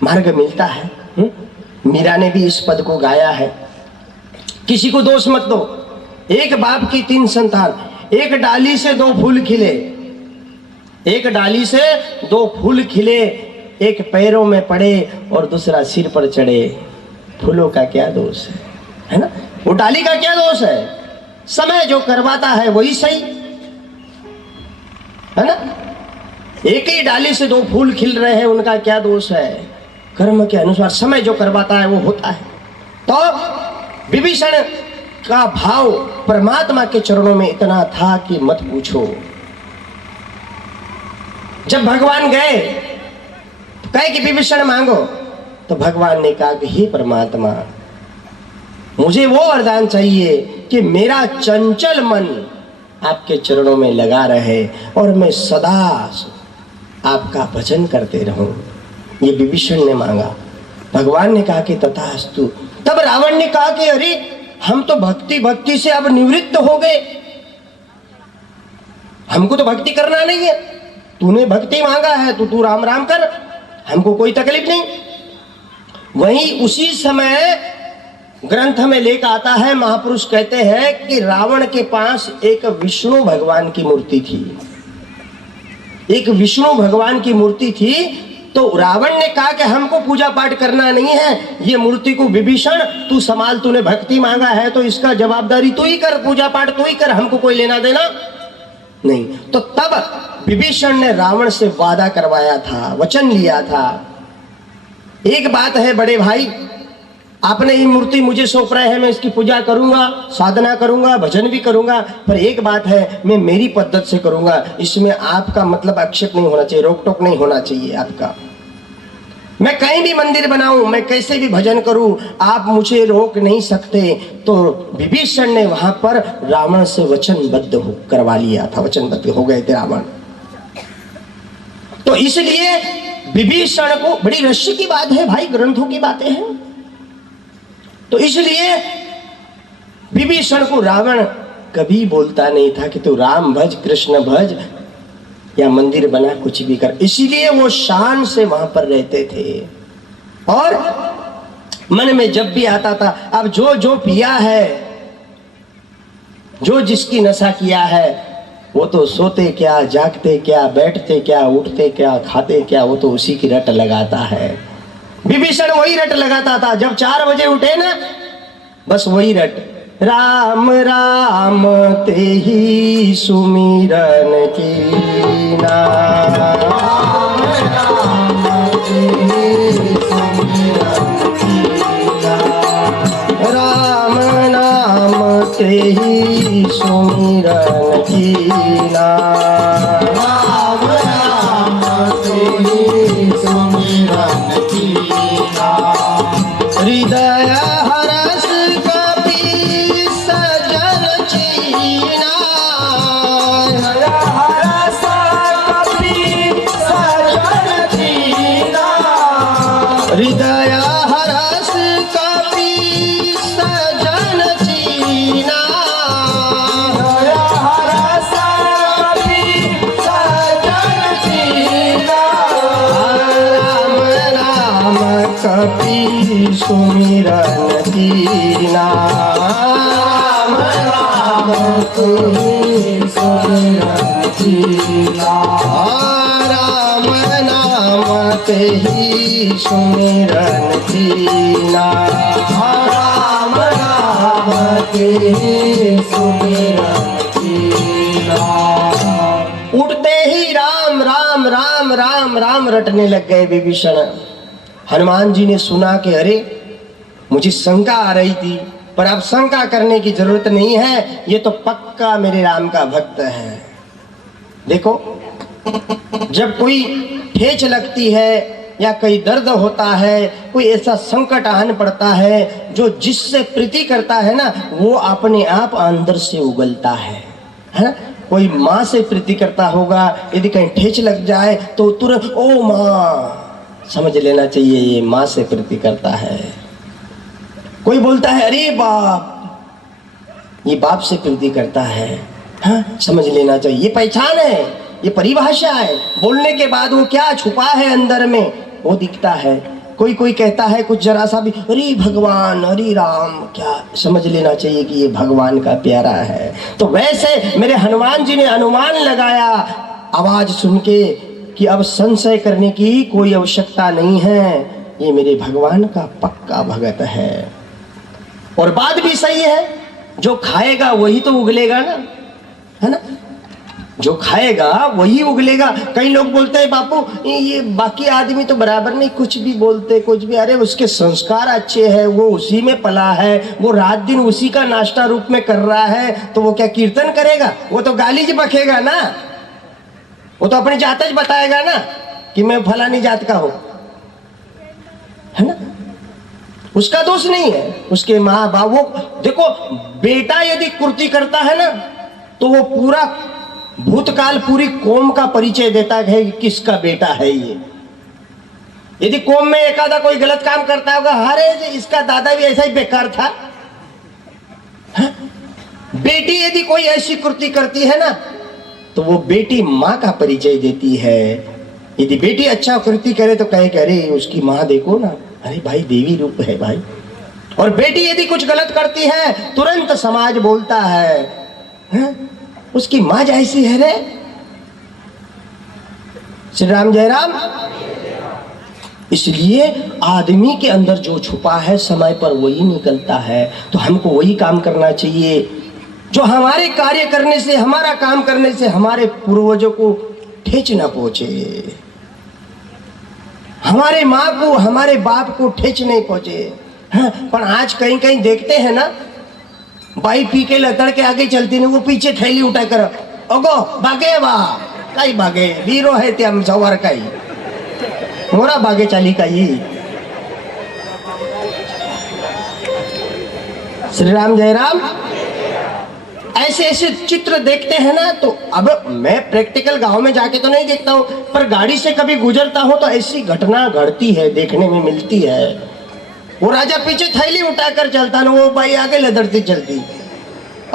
मार्ग मिलता है। मीरा ने भी इस पद को गाया है। किसी को दोष मत दो। एक बाप की 3 संतान, एक डाली से 2 फूल खिले, एक डाली से 2 फूल खिले, एक पैरों में पड़े और दूसरा सिर पर चढ़े। फूलों का क्या दोष है ना? वो डाली का क्या दोष है? समय जो करवाता है वही सही है ना। एक ही डाली से 2 फूल खिल रहे हैं, उनका क्या दोष है? कर्म के अनुसार समय जो करवाता है वो होता है। तो विभीषण का भाव परमात्मा के चरणों में इतना था कि मत पूछो। जब भगवान गए तो कहे कि विभीषण मांगो, तो भगवान ने कहा कि हे परमात्मा, मुझे वो वरदान चाहिए कि मेरा चंचल मन आपके चरणों में लगा रहे और मैं सदा आपका भजन करते रहूं। ये विभीषण ने मांगा। भगवान ने कहा कि तथास्तु। तब रावण ने कहा कि अरे हम तो भक्ति से अब निवृत्त हो गए, हमको तो भक्ति करना नहीं है। तूने भक्ति मांगा है तो तू राम राम कर, हमको कोई तकलीफ नहीं। वहीं उसी समय ग्रंथ में लेकर आता है, महापुरुष कहते हैं कि रावण के पास एक विष्णु भगवान की मूर्ति थी। एक विष्णु भगवान की मूर्ति थी। तो रावण ने कहा कि हमको पूजा पाठ करना नहीं है, ये मूर्ति को विभीषण तू संभाल, तूने भक्ति मांगा है तो इसका जवाबदारी तू ही कर, पूजा पाठ तू ही कर, हमको कोई लेना देना नहीं। तो तब विभीषण ने रावण से वादा करवाया था, वचन लिया था। एक बात है बड़े भाई, आपने ये मूर्ति मुझे सौंप रहे हैं, मैं इसकी पूजा करूंगा, साधना करूंगा, भजन भी करूंगा, पर एक बात है, मैं मेरी पद्धत से करूंगा, इसमें आपका मतलब आक्षेप नहीं होना चाहिए, रोक टोक नहीं होना चाहिए आपका। मैं कहीं भी मंदिर बनाऊं, मैं कैसे भी भजन करूं, आप मुझे रोक नहीं सकते। तो विभीषण ने वहां पर रावण से वचनबद्ध करवा लिया था, वचनबद्ध हो गए थे रावण। तो इसलिए विभीषण को, बड़ी रहस्य की बात है भाई, ग्रंथों की बातें हैं। तो इसलिए विभीषण को रावण कभी बोलता नहीं था कि तू राम भज, कृष्ण भज, या मंदिर बना, कुछ भी कर। इसीलिए वो शान से वहां पर रहते थे। और मन में जब भी आता था, अब जो जो पिया है, जो जिसकी नशा किया है, वो तो सोते क्या, जागते क्या, बैठते क्या, उठते क्या, खाते क्या, वो तो उसी की रट लगाता है। विभीषण वही रट लगाता था। जब 4 बजे उठे ना, बस वही रट, राम राम ते ही सुमिरन कीना, राम राम ते ही सुमिरन कीना, राम नाम ते ही सुमिरन कीना, राम राम ते ही सुमिरन कीना, हृदय हरस कपि सजन चीना, हृदय हरस कपि सजन चीना, हृदय हरस कपि सजन चीना, हृदय हरस कपि सजन चीना, राम राम कपि सुमिरन कीना, राम राम कपि सुमिरन कीना, राम नाम ते ही सुमिरन कीना, राम नाम ते ही सुमिरन कीना। उठते ही राम राम राम राम राम रटने लग गए विभीषण। हनुमान जी ने सुना कि अरे मुझे शंका आ रही थी, पर अब शंका करने की जरूरत नहीं है, ये तो पक्का मेरे राम का भक्त है। देखो, जब कोई ठेच लगती है या कोई दर्द होता है, कोई ऐसा संकट आन पड़ता है, जो जिससे प्रीति करता है ना, वो अपने आप अंदर से उगलता है ना। कोई माँ से प्रीति करता होगा, यदि कहीं ठेच लग जाए तो तुरंत ओ माँ, समझ लेना चाहिए ये माँ से प्रीति करता है। कोई बोलता है अरे बाप, ये बाप से प्रीति करता है, हाँ, समझ लेना चाहिए ये पहचान है, ये परिभाषा है। बोलने के बाद वो क्या छुपा है अंदर में वो दिखता है। कोई कोई कहता है कुछ जरा सा भी, अरे भगवान, अरे राम, क्या समझ लेना चाहिए कि ये भगवान का प्यारा है। तो वैसे मेरे हनुमान जी ने अनुमान लगाया आवाज सुन के कि अब संशय करने की कोई आवश्यकता नहीं है, ये मेरे भगवान का पक्का भगत है। और बात भी सही है, जो खाएगा वही तो उगलेगा ना, है ना, जो खाएगा वही उगलेगा। कई लोग बोलते हैं बापू ये बाकी आदमी तो बराबर नहीं, कुछ भी बोलते कुछ भी, अरे उसके संस्कार अच्छे हैं, वो उसी में पला है, वो रात दिन उसी का नाश्ता रूप में कर रहा है, तो वो क्या कीर्तन करेगा? वो तो गाली जी बकेगा ना, वो तो अपनी जात बताएगा ना कि मैं फलानी जात का हूं, है ना। उसका दोष नहीं है, उसके माँ बाप। वो देखो बेटा यदि कुर्ती करता है ना तो वो पूरा भूतकाल पूरी कौम का परिचय देता है कि किसका बेटा है ये। यदि कौम में एक आधा कोई गलत काम करता होगा, अरे इसका दादा भी ऐसा ही बेकार था। हा? बेटी यदि कोई ऐसी कृति करती है ना तो वो बेटी माँ का परिचय देती है। यदि बेटी अच्छा कृति करे तो कहे कि अरे उसकी माँ देखो ना, अरे भाई देवी रूप है भाई। और बेटी यदि कुछ गलत करती है तुरंत समाज बोलता है, हा? उसकी माँ जैसी है रे। श्री राम जय राम। इसलिए आदमी के अंदर जो छुपा है समय पर वही निकलता है। तो हमको वही काम करना चाहिए जो हमारे कार्य करने से, हमारा काम करने से हमारे पूर्वजों को ठेच ना पहुंचे, हमारे माँ को, हमारे बाप को ठेच नहीं पहुंचे। हाँ, पर आज कहीं कहीं देखते हैं ना, बाई पी के लतड़ के आगे चलती नहीं, वो पीछे थैली उठा कर ओगो भागे वाह कई भागे वीरो है त्याम सवार कई मोरा भागे चाली कई। श्री राम जय राम। ऐसे ऐसे चित्र देखते हैं ना, तो अब मैं प्रैक्टिकल गांव में जाके तो नहीं देखता हूं, पर गाड़ी से कभी गुजरता हूं तो ऐसी घटना घटती है, देखने में मिलती है। वो राजा पीछे थैली उठाकर चलता ना, वो बाई आगे लदड़ती चलती।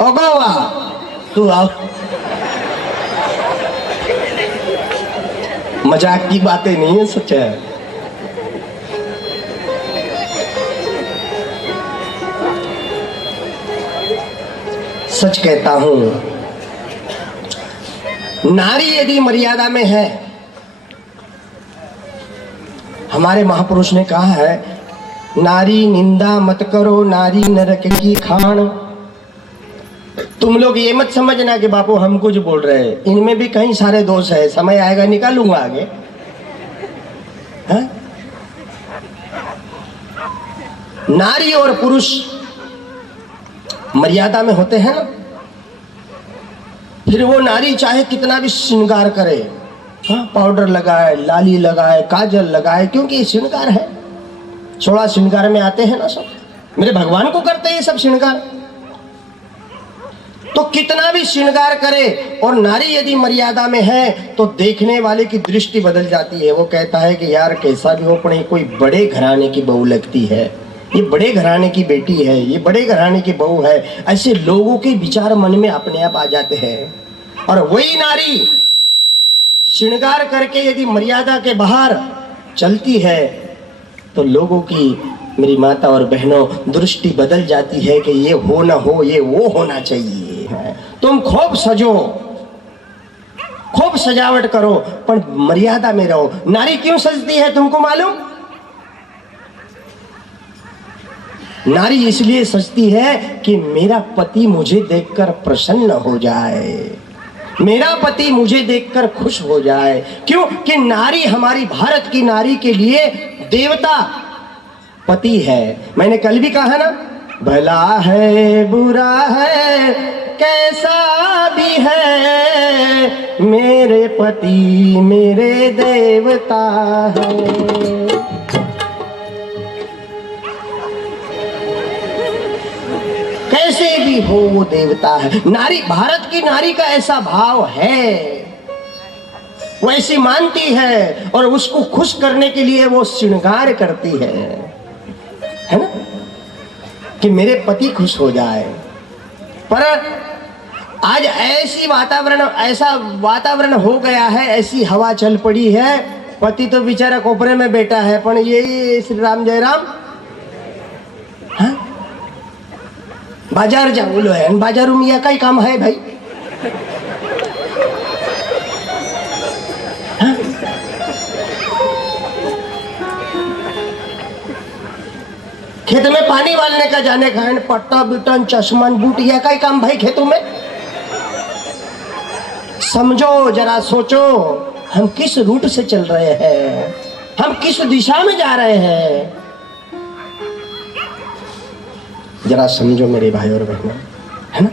ओगो वाह तू आओ। मजाक की बातें नहीं है, सच है। सच कहता हूं, नारी यदि मर्यादा में है, हमारे महापुरुष ने कहा है नारी निंदा मत करो, नारी नरक की खान। तुम लोग ये मत समझना कि बापू हम कुछ बोल रहे हैं, इनमें भी कई सारे दोष है, समय आएगा निकालूंगा आगे। है? नारी और पुरुष मर्यादा में होते हैं ना, फिर वो नारी चाहे कितना भी श्रृंगार करे, हाँ, पाउडर लगाए, लाली लगाए, काजल लगाए, क्योंकि ये श्रृंगार है, 16 श्रृंगार में आते हैं ना सब। मेरे भगवान को करते हैं ये सब श्रृंगार। तो कितना भी श्रृंगार करे और नारी यदि मर्यादा में है तो देखने वाले की दृष्टि बदल जाती है। वो कहता है कि यार कैसा भी हो, पर कोई बड़े घराने की बहू लगती है, ये बड़े घराने की बेटी है, ये बड़े घराने की बहू है। ऐसे लोगों के विचार मन में अपने आप आ जाते हैं। और वही नारी श्रृंगार करके यदि मर्यादा के बाहर चलती है तो लोगों की, मेरी माता और बहनों, दृष्टि बदल जाती है कि ये हो ना हो, ये वो होना चाहिए है। तुम खूब सजो, खूब सजावट करो, पर मर्यादा में रहो। नारी क्यों सजती है तुमको मालूम? नारी इसलिए सजती है कि मेरा पति मुझे देखकर प्रसन्न हो जाए, मेरा पति मुझे देखकर खुश हो जाए। क्यों? कि नारी, हमारी भारत की नारी के लिए देवता पति है। मैंने कल भी कहा ना, भला है बुरा है कैसा भी है, मेरे पति मेरे देवता है। कैसे भी हो वो देवता है। नारी, भारत की नारी का ऐसा भाव है, वो ऐसी मानती है और उसको खुश करने के लिए वो श्रृंगार करती है ना, कि मेरे पति खुश हो जाए। पर आज ऐसा वातावरण हो गया है, ऐसी हवा चल पड़ी है पति तो बेचारा कोपरे में बैठा है, पण ये श्री राम जय राम हाँ? बाजार जाऊलो है, बाजार में यह कई काम है भाई हाँ? खेत में पानी डालने का जाने का है, पट्टा बिटन चश्मन बूट यह कई काम भाई खेतों में। समझो जरा, सोचो हम किस रूट से चल रहे हैं, हम किस दिशा में जा रहे हैं, जरा समझो मेरे भाई और बहनों, है ना।